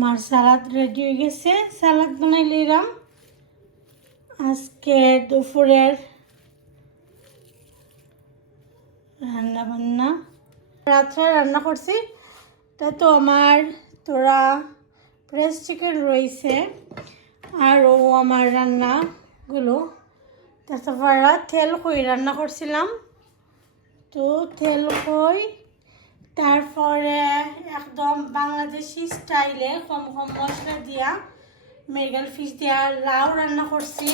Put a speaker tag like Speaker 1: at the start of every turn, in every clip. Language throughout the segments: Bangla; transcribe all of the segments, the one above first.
Speaker 1: আমার সালাদ রেডি হয়ে গেছে। সালাদ বানাই লিলাম আজকে দুপুরের রান্না বান্না রাত্রে রান্না করছি। তা তো আমার তোরা ফ্রেশ চিকেন রয়েছে। আর ও আমার রান্নাগুলো। তারপর তেল কই রান্না করছিলাম। তো তেল কই তারপরে একদম বাংলাদেশি স্টাইলে কম কম মশলা দিয়া মেগাল ফিশ দিয়া লাউ রান্না করছি।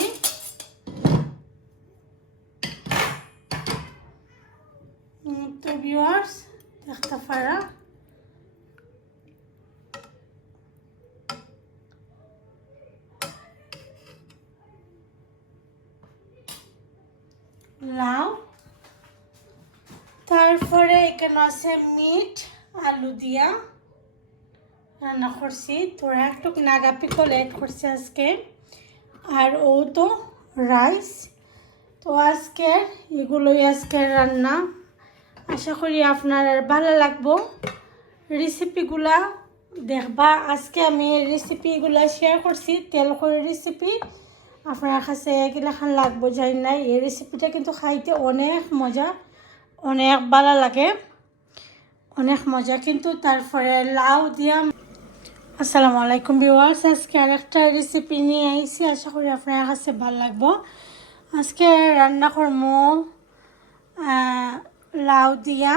Speaker 1: তো ভিউয়ার্স দেখতে পারা। লাউ। তারপরে এখানে আছে মিট, আলু দিয়া, রান্না করছি। তোরা একটু নাগা পিকল এড করছি আজকে? আর ও তো রাইস। তো আজকে এগুলোই আজকের রান্না। আশা করি আপনার ভালো লাগবো। রেসিপিগুলা দেখবা। আজকে আমি রেসিপিগুলা শেয়ার করছি, তেল করে রেসিপি। আপনার কাছে এগুলাখান লাগবো যাই নাই এই রেসিপিটা কিন্তু খাইতে অনেক মজা। অনেক ভালো লাগে। অনেক মজা। কিন্তু তারপরে লাউ দিয়া আসসালামু আলাইকুম ভিউয়ার্স। আজকে আরেকটা রেসিপি নিয়ে আইছি। আশা করি আপনার কাছে ভালো লাগবো। আজকে রান্না করব লাউ দিয়া।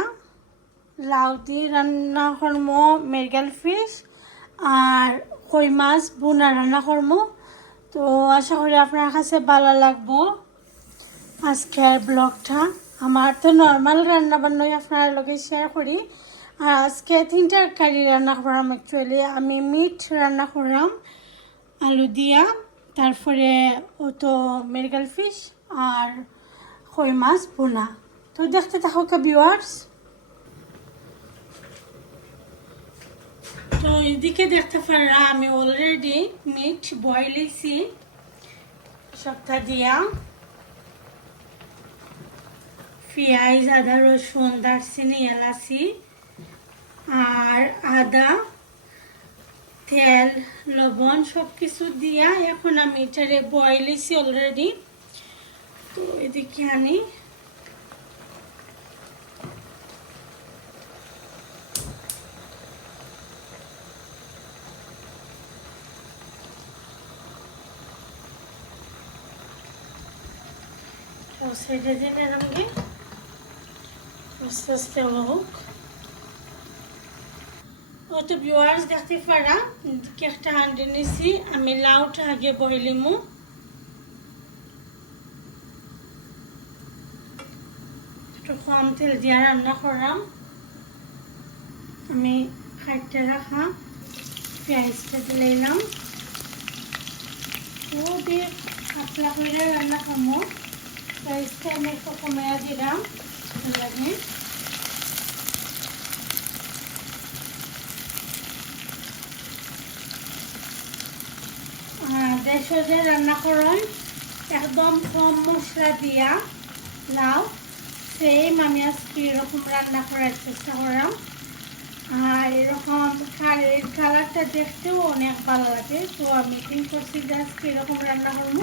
Speaker 1: লাউ দিয়ে রান্না করব মেরগাল ফিশ আর কই মাছ বুনা রান্না করব। তো আশা করি আপনার কাছে ভালো লাগবো আজকের ব্লগটা। আমার তো নর্মাল রান্না বান্নাই আপনার লগে শেয়ার করি। আজকে তিনটা কারি রান্না করলাম অ্যাকচুয়ালি আমি মিট রান্না করলাম আলু দিয়া, তারপরে ও তো মেরিকাল ফিশ আর কই মাছ বোনা তো দেখতে থাকো ভিউয়ার্স তো এদিকে দেখতে পারা আমি অলরেডি মিট বয়েলেছি সবটা দিয়া। পেঁয়াজ, আদা, রসুন, দারচিনি, এলাচি আর আদা, তেল, লবণ সব কিছু দিয়া এখন আমি এটারে বয়েলেছি অলরেডি তো এদিকে আনি সেটা দিনে আমাকে আস্তে আস্তে হোক ও তো ভিউয়ার্স দেখতে পারা কেকটা হান্ডি নিছি আমি লাউটা আগে বইলিমু একটু কম তেল দিয়া রান্না করলাম আমি খাইতে রাখা পেঁয়াজটা দিলাম ও দিয়ে পাতলা করে রান্না করব পেঁয়াজটা আমি একটু কমাইয়া দিলাম লাগে দেশে রান্না করেন। একদম কম মশলা দিয়া লাউ। সেম আমি আজকে এরকম রান্না করার চেষ্টা করলাম। আর এরকম কালের কালারটা দেখতেও অনেক ভালো লাগে। তো আমি দিন করছি যে আজকে এরকম রান্না করব।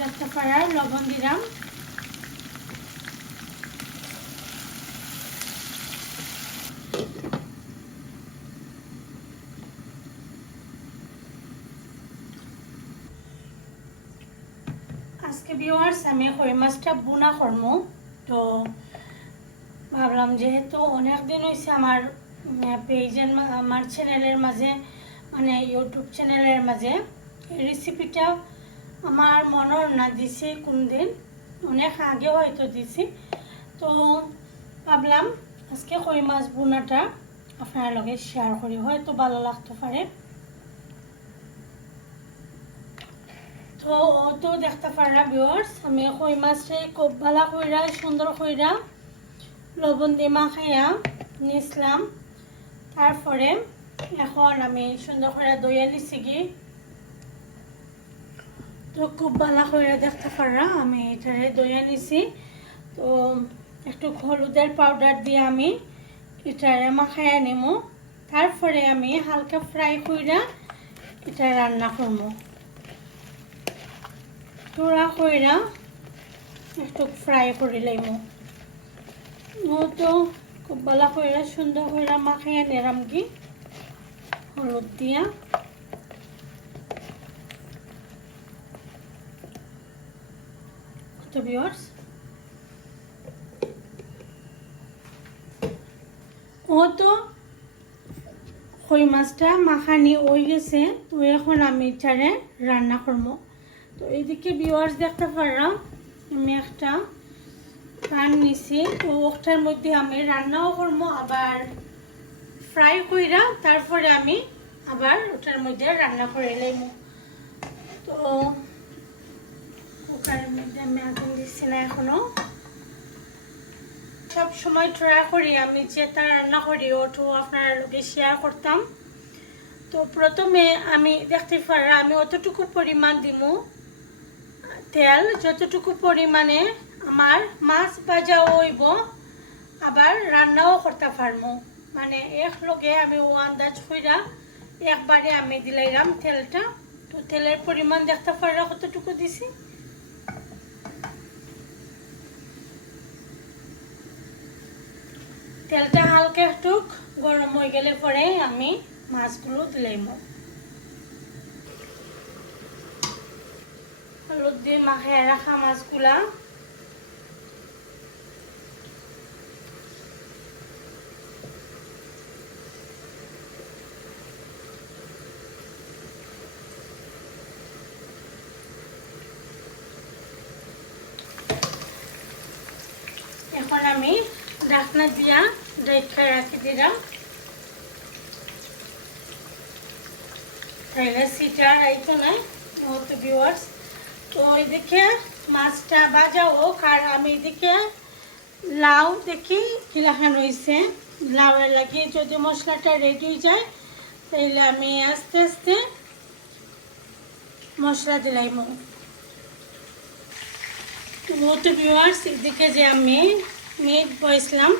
Speaker 1: দেখতে পারার লবণ দিলাম। আজকে ভিউয়ার্স আমি কই মাছটা বুনা করব তো ভাবলাম যেহেতু অনেক দিন হয়েছে আমার পেজের আমার চ্যানেলের মাঝে মানে ইউটিউব চ্যানেলের মাঝে রেসিপিটা আমার মনের না দিছি কোন দিন অনেক আগে হয়তো দিছি। তো ভাবলাম আজকে কই মাছ বুনাটা আপনার লগে শেয়ার করি হয়তো ভালো লাগতে পারে তো তো দেখতে পারা ভিউয়ার্স আমি কই মাছটা খুব ভালো কইরা, সুন্দর কইরা লবণ দিয়ে মাখাইয়া নিছিলাম। তারপরে এখন আমি সুন্দর করে দইয়া নিছি কি তো খুব ভালো করে দেখতে পারা আমি এটারে দইয়া নিছি। তো একটু হলুদের পাউডার দিয়ে আমি এটারে মাখাইয়া নিমু। তারপরে আমি হালকা ফ্রাই কইরা এটা রান্না করব তোরা কইরা একটু ফ্রাই করে লাইব ও তো খুব ভালো কইরা সুন্দর কইরা মাখাইয়া নিলাম কি, হলুদ দিয়া। তো ভিউয়ার্স ও তো কই মাছটা মাখানি হয়ে গেছে, তো এখন আমি এটারে রান্না করব তো এইদিকে ভিউয়ার্স দেখতে পারলাম, আমি একটা প্যান নিছি। তো ওটার মধ্যে আমি রান্নাও করব, আবার ফ্রাই কইরা তারপরে আমি আবার ওটার মধ্যে রান্না করে লাইব তো কুকারের মধ্যে আমি আগুন দিচ্ছি না এখনও। সব সময় ট্রাই করি আমি, যেটা রান্না করি ওটু আপনার লোকে শেয়ার করতাম। তো প্রথমে আমি দেখতে পারা আমি অতটুকু পরিমাণ দিমু। তেল যতটুকু পরিমাণে আমার মাছ ভাজাও হইব, আবার রান্নাও করতে পারব মানে এক লগে আমি ও আন্দাজ কইরা একবারে আমি দিলাইলাম তেলটা। তো তেলের পরিমাণ দেখতে পারা কতটুকু দিছি? তেলটা হালকা একটু গরম হয়ে গেলে পরে আমি মাছগুলো দিলাইম। হলুদ দিয়ে মাখিয়ে রাখা মাছগুলা। এখন আমি ঢাকনা দিয়া ঢেকে রাখি দিলাম। তাইলে সিটার আইতো নাই তো ভিউয়ার্স তো এদিকে মাছটা ভাজা হোক আর আমি এদিকে লাউ দেখি কিলাখান হয়েছে লাউয়ের লাগে যদি মশলাটা রেডি হয়ে যায়, তাইলে আমি আস্তে আস্তে মশলা দিলাইম। তো ভিউয়ার্স এদিকে যে আমি মেট বয়েছিলাম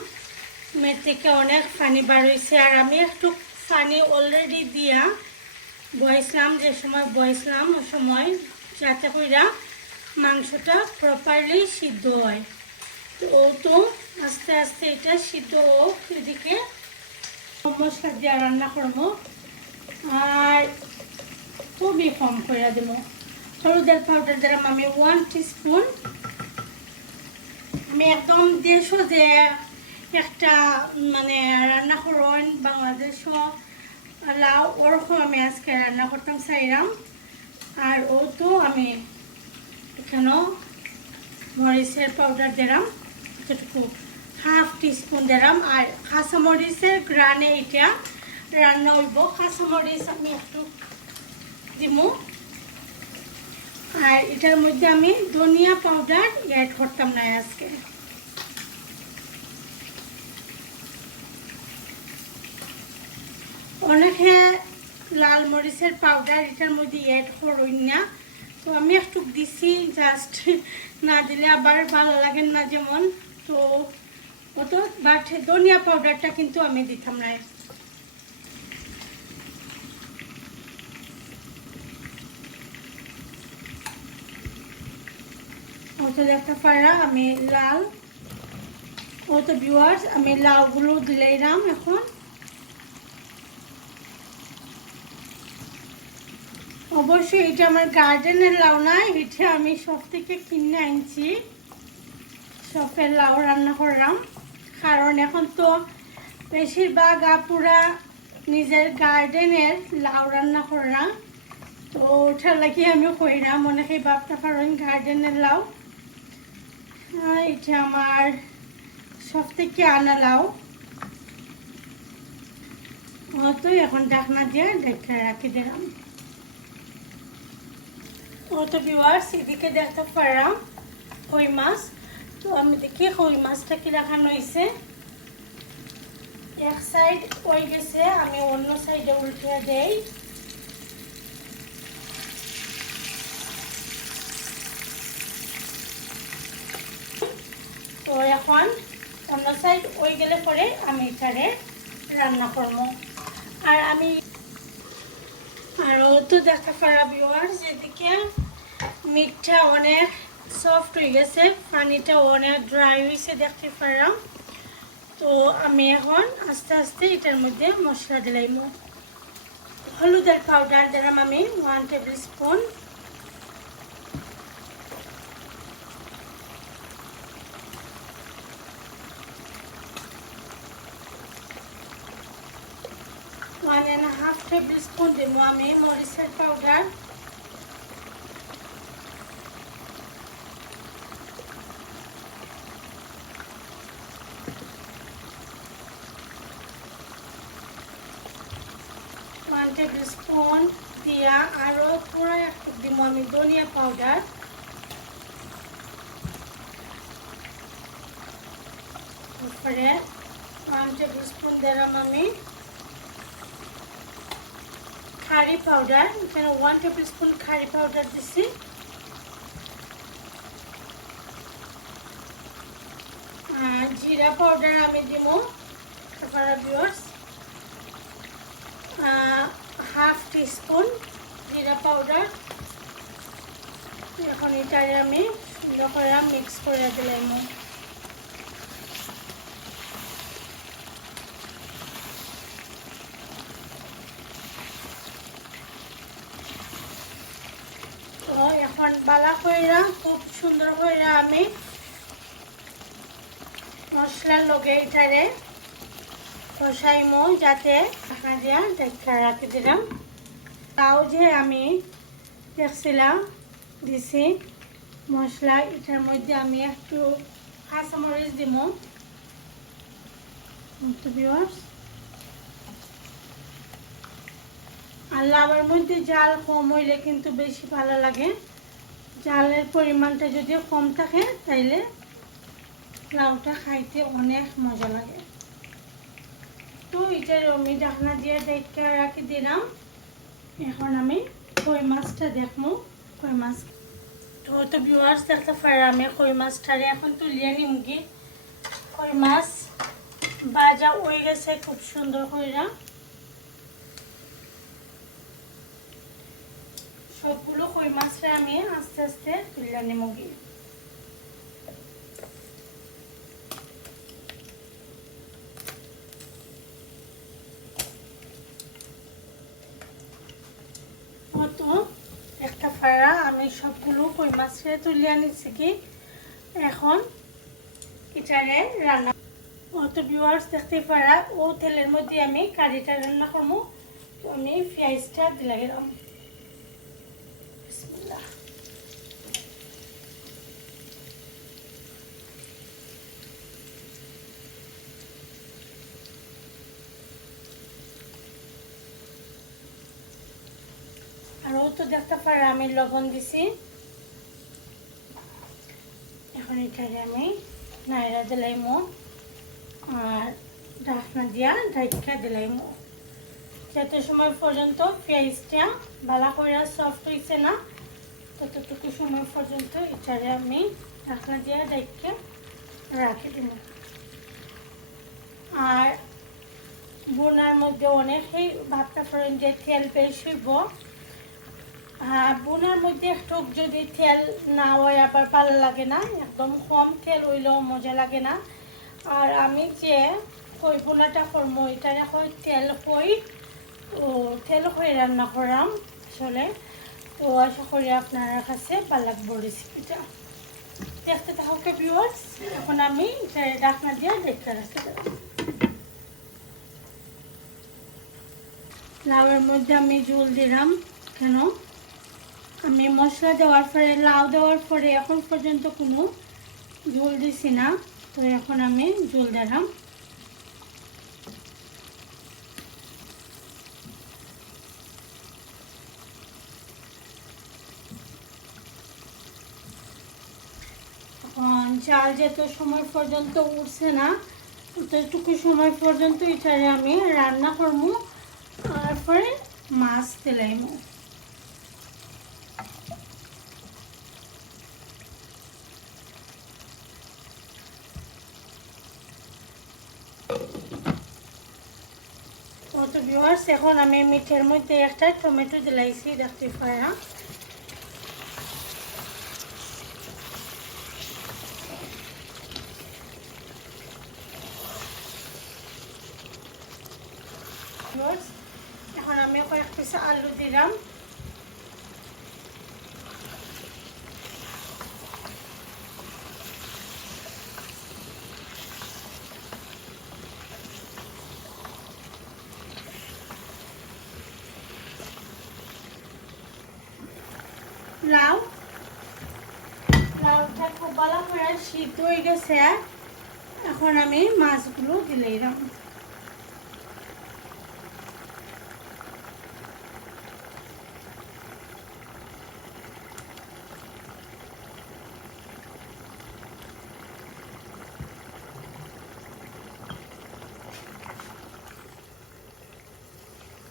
Speaker 1: মেট থেকে অনেক পানি বার হয়েছে আর আমি একটু পানি অলরেডি দিয়া বয়েছিলাম যে সময় বয়েছিলাম ওই সময় যাতে কইরা মাংসটা প্রপারলি সিদ্ধ হয়। তো ও তো আস্তে আস্তে এটা সিদ্ধ হোক, এদিকে মশলা দিয়ে রান্না করব। আর খুবই কম করে দেবো। হলুদের পাউডার দিলাম আমি ওয়ান টিস্পুন আমি একদম দেশও যে একটা মানে রান্না করেন, বাংলাদেশও লাউ ওরকম আমি আজকে রান্না করতাম চাইরাম আর ও তো আমি এখানেও মরিচের পাউডার দিলাম, এতটুকু হাফ টিস্পুন দিলাম। আর কাঁচামরিচের গ্রানে এটা রান্না হইব। কাঁচামরিচ আমি একটু দিমু। আর এটার মধ্যে আমি ধনিয়া পাউডার অ্যাড করতাম না আজকে। অনেকে লাল মরিচের পাউডার এটার মধ্যে অ্যাড করই না। তো আমি একটু দিছি জাস্ট না দিলে আবার ভালো লাগে না যেমন। তো অত বাট ধনিয়া পাউডারটা কিন্তু আমি দিতাম না। দেখতে পারা আমি লাল। ও তো আমি লাউগুলো দিলাইলাম এখন। অবশ্যই এটা আমার গার্ডেনের লাউ না, এটা আমি সব থেকে কিনে আনছি। সফের লাউ রান্না করলাম। কারণ এখন তো বেশিরভাগ আপুরা নিজের গার্ডেনের লাউ রান্না করলাম তো ওঠার লাগি আমি কইরাম অনেকেই বাপটা পারেন গার্ডেনের লাউ। এটা আমার সব থেকে আনা লাউ। তো এখন ডাকনা দিয়ে ঢেকে রাখি দিলাম। তো ভিউয়ার্স এদিকে দেখতে পারলাম কই মাছ তো আমি দেখি কই মাছটা কি রাখানো হয়েছে এক সাইড হয়ে গেছে আমি অন্য সাইডে উল্টে দেই তো এখন অন্য সাইড হয়ে গেলে পরে আমি এখানে রান্না করব আর আমি আর ও তো দেখা খারাপ বিওয়ার যেদিকে মিটটা অনেক সফট হয়ে গেছে, পানিটা অনেক ড্রাই হয়েছে দেখতে পারলাম। তো আমি এখন আস্তে আস্তে এটার মধ্যে মশলা দিলাইম হলুদের পাউডার দিলাম আমি one tablespoon one and half tablespoon দেবো আমি মরিচের পাউডার ওয়ান টেবিল স্পুন দিয়া আরও পুরো দিব আমি ধনিয়া পাউডার তারপরে ওয়ান টেবিল স্পুন আমি কারি পাউডার এখানে one tablespoon curry powder দিছি জিরা পাউডার আমি দিব আপনারা ভিউয়ার্স হাফ টিস্পুন জিরা পাউডার এখন এটাই আমি সুন্দর করে মিক্স করে দিলাম তো এখন বালা কইরা খুব সুন্দর কইরা আমি মশলার লগে এটারে কষাইমো যাতে ঢাকা দিয়া দেখা রাখি দিলাম। তাও যে আমি দেখছিলাম দিছি মশলা, এটার মধ্যে আমি একটু কাঁচামরিচ দিব আর লাউয়ের মধ্যে জাল কম হইলে কিন্তু বেশি ভালো লাগে। জালের পরিমাণটা যদি কম থাকে, তাইলে লাউটা খাইতে অনেক মজা লাগে। তো এটার আমি ঢাকনা দিয়ে দেখে রাখি দিলাম। এখন আমি কই মাছটা দেখব কই মাছ। তো তো ভিউয়ার্স দেখতে পারে, আমি কই মাছটারে এখন তুলিয়ে নিমগি কই মাছ বাজা হয়ে গেছে, খুব সুন্দর কইরা। সবগুলো কই মাছটা আমি আস্তে আস্তে তুলে নিমগি তো একটা ফাড়া আমি সবগুলো কই মাছে তুলিয়ে নিচ্ছি কি? এখন এটারে রান্না অত ভিউয়ার্স দেখতে পারা, ও তেলের মধ্যে আমি কারিটা রান্না করব আমি পেঁয়াজটা দিলে গেলাম বিসমিল্লাহ আর ও তো দেখতে পারে আমি লবণ দিছি। এখন এটাকে আমি নাইরা দিলাইমো। আর ঢাকনা দিয়া ঢাকা দিলাইমো। যত সময় পর্যন্ত পেঁয়াজটা ভালো করে সফট হয়েছে না, ততটুকু সময় পর্যন্ত এটারে আমি ঢাকনা দিয়া ঢাকা রাখি দিব। আর বোনার মধ্যে অনেকেই ভাবতে পারেন যে তেল বেশি হইব। বোনার মধ্যে একটু যদি তেল না হয় আবার ভালো লাগে না, একদম কম তেল হইলেও মজা লাগে না। আর আমি যে কই বোনাটা করব এটা এখন তেল কই ও তেল কই রান্না করাম আসলে। তো আশা করি আপনার কাছে লাগবো রেসিপিটা দেখতে থাকুকে ভিউয়ার্স এখন আমি ডাকনা দিয়ে দেখতে রাখতে লাউয়ের মধ্যে আমি জল দিলাম। কেন? আমি মশলা দেওয়ার পরে, লাউ দেওয়ার পরে এখন পর্যন্ত কোনো ঝোল দিছি না। তো এখন আমি জল দিলাম। চাল যেত সময় পর্যন্ত উঠছে না ততটুকু সময় পর্যন্ত এটারে আমি রান্না করব তারপরে মাছ তেলাইমো। এখন আমি মিঠের মধ্যে একটা টমেটো দিলাইছি দেখতে পারা Viewers, এখন আমি কয়েক পিস আলু দিলাম লাউ লাউটা খুব ভালো করে সিদ্ধ হয়ে গেছে এখন আমি মাছগুলো দিলে এরকম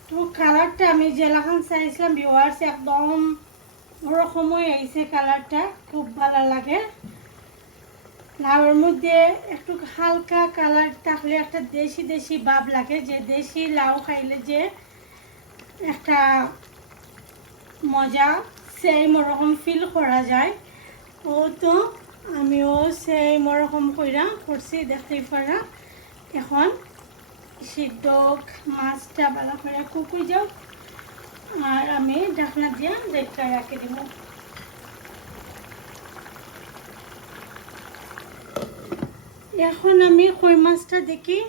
Speaker 1: তো কালারটা আমি জেলাখান চাইছিলাম ভিওয়ার্স একদম ওরকমই আইছে কালারটা, খুব ভালো লাগে। লাউয়ের মধ্যে একটু হালকা কালার থাকলে একটা দেশি দেশি ভাব লাগে, যে দেশি লাউ খাইলে যে একটা মজা সেই ওরকম ফিল করা যায়। ও তো আমিও সেই ওরকম কইরা করছি, দেখতেই পারা। এখন সিদ্ধ মাছটা ভালো করে কুকুই যাও। আর আমি ঢাকনা দিয়ে রেখে রাখি দিব। এখন আমি কই মাছটা দেখি।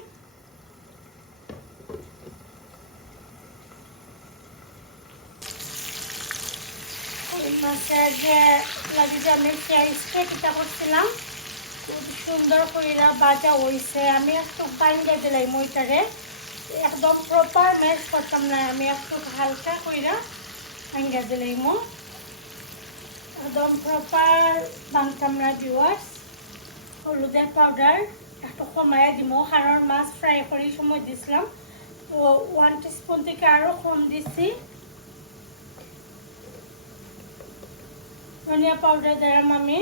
Speaker 1: মাছের যে লাগে আমি ফ্রাইসটা কিটা করছিলাম, খুব সুন্দর কইরা বাজা হইছে। আমি একটু পানি দিয়ে দিলাই মইটারে একদম প্রপার ম্যাশ করতাম না আমি, একটু হালকা কইরা ভাঙ্গা দিলাই মো একদম প্রপার বানতাম না ভিউয়ার্স হলুদের পাউডার একটু কমাইয়া দিব কারণ মাছ ফ্রাই করি সময় দিছিলাম। তো ওয়ান টিস্পুন থেকে আরও কম দিছি। ধনিয়া পাউডার দিলাম আমি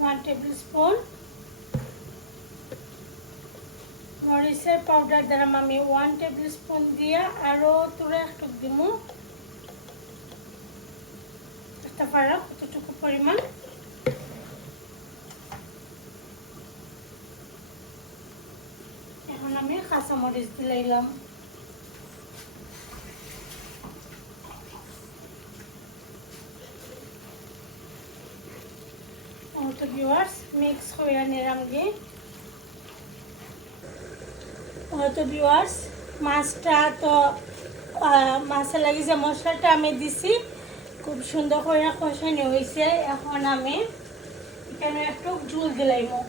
Speaker 1: ওয়ান টেবিল স্পুন মরিচের পাউডার দিলাম আমি। ওয়ান টেবিল স্পুন দিয়ে আরও তুলে একটু দিব একটা পারা কতটুকু পরিমাণ? এখন আমি কাঁচামরিচ দিলাম তো ভিউয়ার্স মিক্স করে নিলাম গিয়ে। হয়তো ভিওয়ার্স মাছটা তো মাছে লাগিয়েছে মশলাটা আমি দিছি। খুব সুন্দর করে কষানি হয়েছে এখন আমি এখানে একটু জুল দিলাম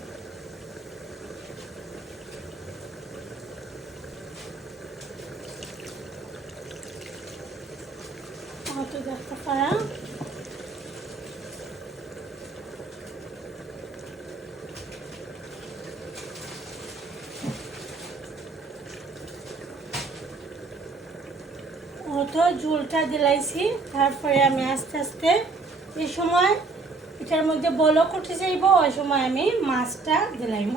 Speaker 1: হয়তো দেখতে পারা মতো ঝোলটা দিলাইছি। তারপরে আমি আস্তে আস্তে এই সময় এটার মধ্যে বলক উঠে যাইব ওই সময় আমি মাছটা দিলাইম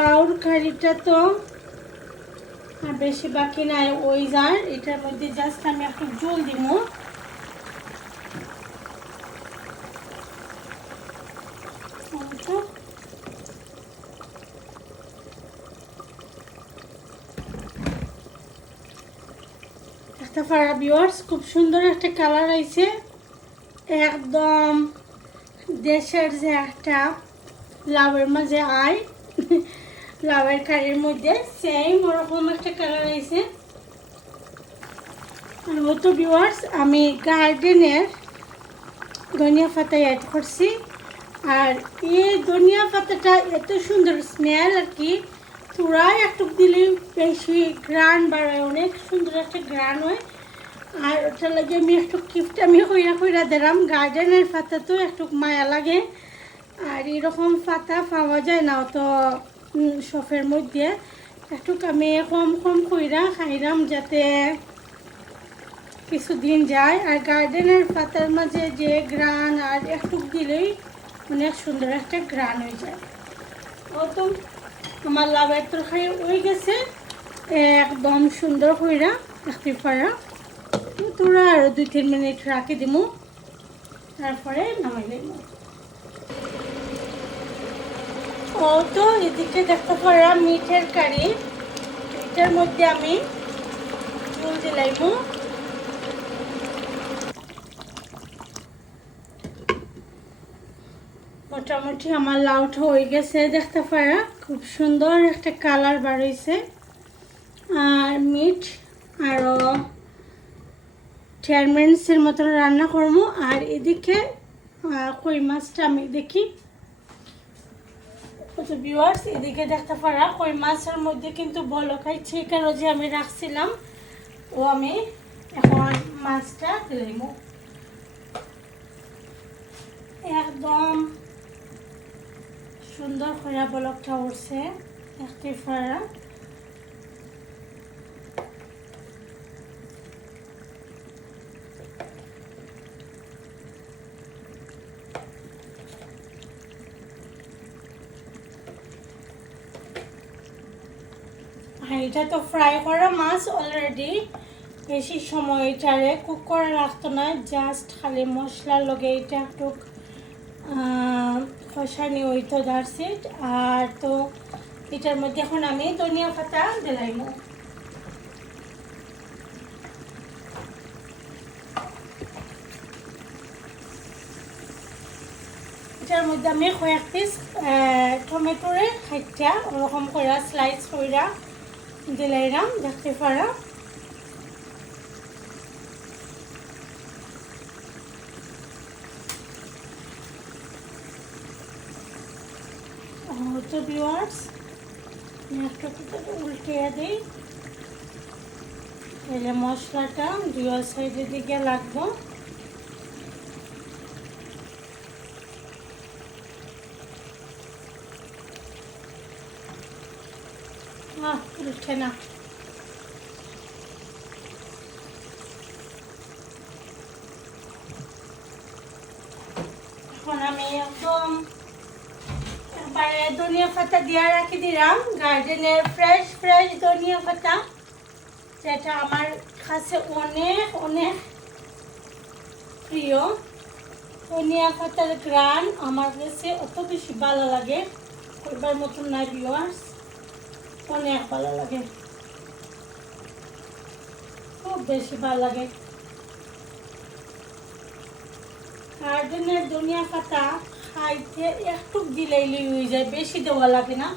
Speaker 1: কাউর কারিটা তো বেশি বাকি নাই, ওই যার এটার মধ্যে জাস্ট আমি একটু জল দিব। ফারা বিওয়ার্স খুব সুন্দর একটা কালার আইছে। একদম দেশের যে একটা লাভের মাঝে আয় লাভের কারির মধ্যে সেম ওরকম একটা কালার আর তো বিওয়ার্স আমি গার্ডেনের ধনিয়া পাতা অ্যাড করছি। আর এই ধনিয়া পাতাটা এত সুন্দর স্মেল আর কি, চূড়ায় একটু দিলে বেশি গ্রান বাড়ায়, অনেক সুন্দর একটা গ্রান হয়। আর ওটা লাগে আমি একটু গিফট আমি কইরা কইরা দিলাম। গার্ডেনের পাতা তো একটু মায়া লাগে। আর এরকম পাতা পাওয়া যায় না তো শপের মধ্যে। একটু আমি কম কম কইরা খাইলাম যাতে কিছুদিন যায়। আর গার্ডেনের পাতার মাঝে যে গ্রান আর একটু দিলেই অনেক সুন্দর একটা গ্রান হয়ে যায়। ও তো আমার লাভের তরকারি হয়ে গেছে। একদম সুন্দর কইরা রাখতে পারা তোরা আরও দুই, তিন মিনিট রাখি দিমু। তারপরে নামাই দিব ও তো এদিকে দেখতে পারা মিঠের কারি এটার মধ্যে আমি চুল দিলাইমু। মোটামুটি আমার লাউটা হয়ে গেছে, দেখতে পারা খুব সুন্দর একটা কালার বার হয়েছে আর মিট আরও মিনিটসের মতন রান্না করব। আর এদিকে কই মাছটা আমি দেখি। কত ভিউয়ার্স এদিকে দেখতে পারা, কই মাছের মধ্যে কিন্তু বলো খাইছে কেন যে আমি রাখছিলাম, ও আমি এখন মাছটা দিলাম একদম সুন্দর করে বলকটা উঠছে, দেখতে পারা আর এটা তো ফ্রাই করা মাছ অলরেডি বেশি সময় এটারে কুক করা রাখতো না জাস্ট খালি মশলার লগে এটা একটু খসানি হইতো দারসিট আর তো এটার মধ্যে এখন আমি ধনিয়া পাতা দিলাইমু এটার মধ্যে আমি কয়েক পিস টমেটোরে খাইটা ওরকম করে স্লাইস কইরা দিলাইরাম দেখতে পারা ভিউয়ার্স একটু একটু উল্টে দিই। তাহলে মশলাটা দুই সাইডের দিকে লাগবো। না এখন আমি একদম ধনিয়া পাতা দিয়ে রাখি দিলাম। গার্ডেনের ফ্রেশ ফ্রেশ ধনিয়া পাতা, যেটা আমার কাছে অনেক অনেক প্রিয়। ধনিয়া পাতার গ্রান আমার কাছে অত বেশি ভালো লাগে। করবার মতন নাই ভিওয়ার্স অনেক ভালো লাগে। খুব বেশি ভালো লাগে। গার্ডেনের দুনিয়া পাতা খাইতে একটু দিলেই হয়ে যায়, বেশি দেওয়া লাগে না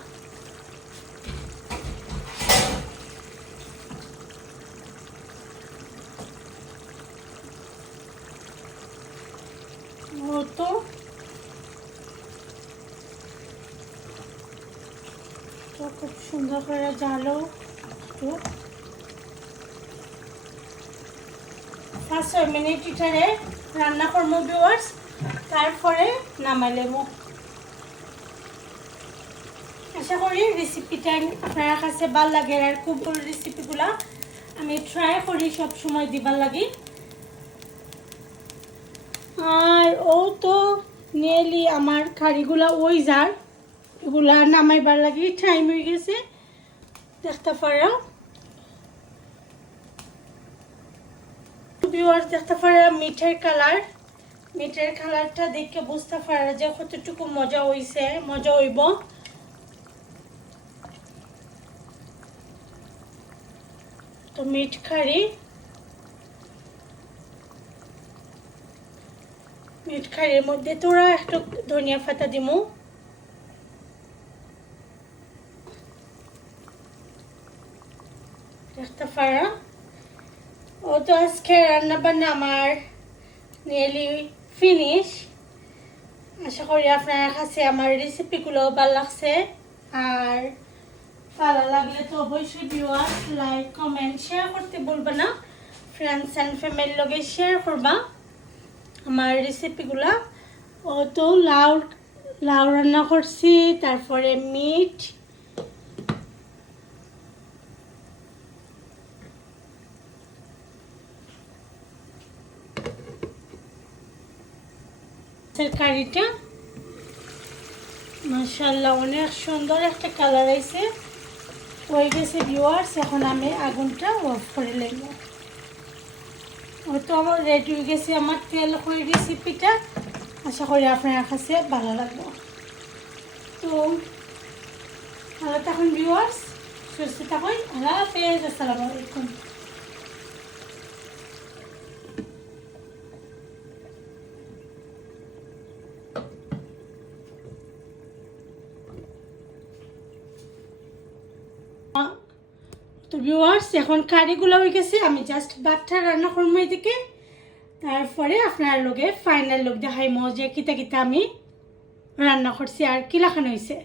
Speaker 1: ও তো তো খুব সুন্দর করে জালো একটু। পাঁচ মিনিট এটারে রান্না করব ভিউয়ার্স তারপরে নামাই লেবো। আশা করি রেসিপিটা আপনার কাছে ভালো লাগে আর খুব রেসিপিগুলা আমি ট্রাই করি সব সময় দিবার লাগি। আর ও তো নিয়েলি আমার কারিগুলা ওই যার, এগুলা নামাইবার লাগি। টাইম হয়ে গেছে। দেখতে পারো ভিউয়ার্স দেখতে পারা মিঠের কালার মিঠের কালারটা দেখে বুঝতে পারা যে কতটুকু মজা মজা হইব। তো মিঠ খারি মিঠ খারির মধ্যে তোরা একটু ধনিয়া পাতা দিমু। পারা ও তো আজকে রান্না বান্না আমার নিয়েলি ফিনিশ আশা করি আপনার কাছে আমার রেসিপিগুলো ভালো লাগছে। আর ভালো লাগলে তো অবশ্যই ভিউয়ার্স লাইক কমেন্ট শেয়ার করতে বলবে না। ফ্রেন্ডস অ্যান্ড ফ্যামিলির লগে শেয়ার করবা আমার রেসিপিগুলো ও তো লাউ লাউ রান্না করছি, তারপরে মিট তরকারিটা। মাশাল্লাহ অনেক সুন্দর একটা কালার আইছে। হয়ে গেছে ভিউয়ার্স এখন আমি আগুনটা অফ করে নেব। তো আমার রেডি হয়ে গেছে, আমার তেল হয়ে গেছে পিঠা। আশা করি আপনার কাছে ভালো লাগবে। তো, ভালো থাকুন ভিউয়ার্স সুস্থ থাকুন, আল্লাহ হাফেজ, আসসালামু আলাইকুম তো ভিউয়ার্স এখন কারিগুলো হয়ে গেছে। আমি জাস্ট বাচ্চা রান্না করব এদিকে। তারপরে আপনার লগে ফাইনাল লোক দেখাই যে কিতা কিতা আমি রান্না করছি আর কি লাখানো হয়েছে